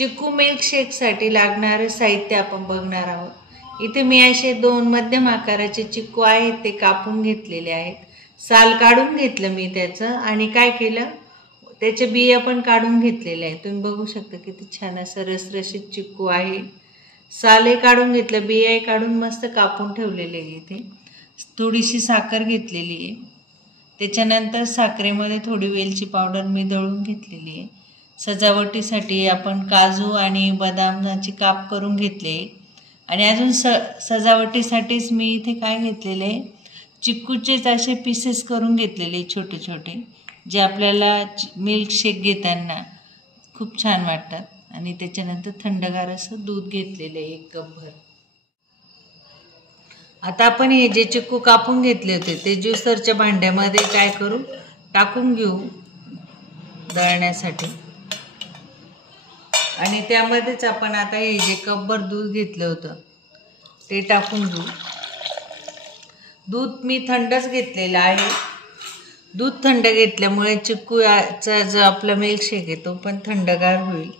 चिक्कू मिल्कशेकसाठी लागणारे साहित्य आपण बघणार आहोत। इथे मी असे 2 मध्यम आकाराचे चिक्कू आहेत ते कापून घेतलेले आहेत। साल काढून घेतलं मी त्याचं आणि काय केलं, त्याचे बिया पण काढून घेतलेले आहेत। तुम्ही बघू शकता किती छान असं रसरशीत चिक्कू आहे। साले काढून घेतलं, बिया काढून मस्त कापून ठेवलेले आहे। इथे थोडीशी साखर घेतलेली आहे, त्याच्यानंतर साखरेमध्ये थोडी वेलची पावडर मी दळून घेतलेली आहे। सजावटीसाठी आपण काजू आणि बदामाची काप करून घेतले आणि अजून सजावटीसाठीच मी इथे काय घेतलेले, चिक्कूचेच असे पीसेस करून घेतलेले छोटे छोटे, जे आपल्याला मिल्कशेक घेताना खूप छान वाटतात। आणि त्याच्यानंतर थंडगार असं दूध घेतलेले 1 कपभर। आता आपण हे जे चिक्कू कापून घेतले होते ते ज्यूसरच्या भांड्यामध्ये काय करू टाकून घेऊ दळण्यासाठी। आणि त्यामध्येच आपण आता हे जे कपभर दूध घेतलं होतं ते टाकून घेऊ। दूध मी थंडच घेतलेलं आहे। दूध थंड घेतल्यामुळे चिक्कूचा जो आपला मिल्कशेक आहे तो पण थंडगार होईल।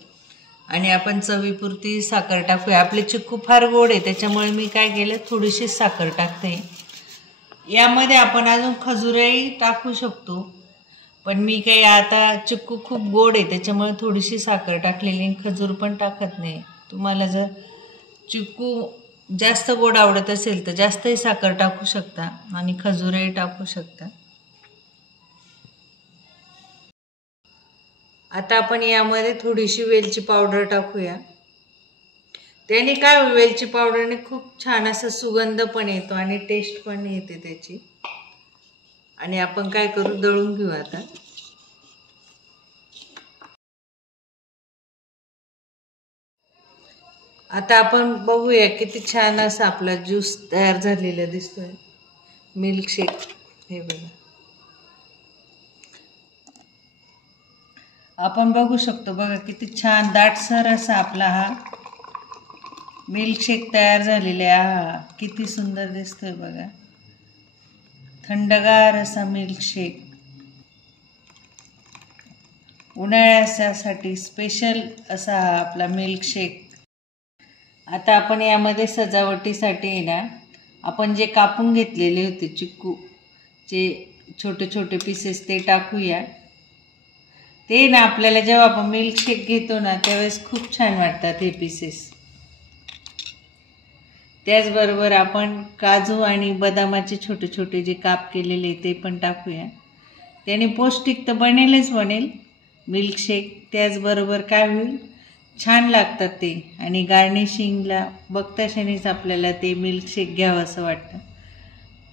आणि आपण चवीपुरती साखर टाकूया। आपले चिक्कू फार गोड आहे त्याच्यामुळे मी काय केलं, थोडीशी साखर टाकते। यामध्ये आपण अजून खजूरही टाकू शकतो, पण मी काही आता चिक्कू खूप गोड आहे त्याच्यामुळे थोडीशी साखर टाकलेली, खजूर पण टाकत नाही। तुम्हाला जर चिक्कू जास्त गोड आवडत असेल तर जास्तही साखर टाकू शकता आणि खजूरही टाकू शकता। आता आपण यामध्ये थोडीशी वेलची पावडर टाकूया। त्याने काय, वेलची पावडरने खूप छान असा सुगंध पण येतो आणि टेस्ट पण येते त्याची। आणि आपण काय करू, दळून घेऊ आता। आता आपण बघूया किती छान असा आपला ज्यूस तयार झालेला दिसतोय, मिल्कशेक। हे बघा, आपण बघू शकतो बघा किती छान दाटसर असा आपला हा मिल्कशेक तयार झालेला आहे। किती सुंदर दिसतोय बघा, थंडगार असा मिल्कशेक, उन्हाळ्यासाठी स्पेशल असा हा आपला मिल्कशेक। आता आपण यामध्ये सजावटीसाठी ना आपण जे कापून घेतलेले होते चिक्कूचे छोटे छोटे पीसेस ते टाकूया। ते ना आपल्याला जेव्हा आपण मिल्कशेक घेतो ना त्यावेळेस खूप छान वाटतात हे पीसेस। त्याचबरोबर आपण काजू आणि बदामाचे छोटे छोटे जे काप केलेले ते पण टाकूया। त्याने पौष्टिक तर बनेलच बनेल मिल्कशेक, त्याचबरोबर काय होईल, छान लागतात ते। आणि गार्निशिंगला बघताक्षणीच आपल्याला ते मिल्कशेक घ्यावं असं वाटतं।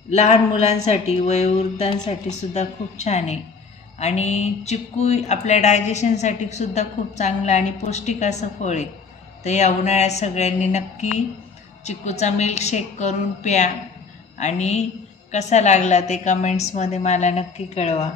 लहान मुलांसाठी, वयोवृद्धांसाठी सुद्धा खूप छान आहे। आणि चिक्कू आपल्या डायजेशनसाठी सुद्धा खूप चांगलं आणि पौष्टिक असं फळ आहे। तर या उन्हाळ्यात सगळ्यांनी नक्की चिक्कूचा मिल्कशेक करून प्या आणि कसा लागला ते कमेंट्समध्ये मला नक्की कळवा।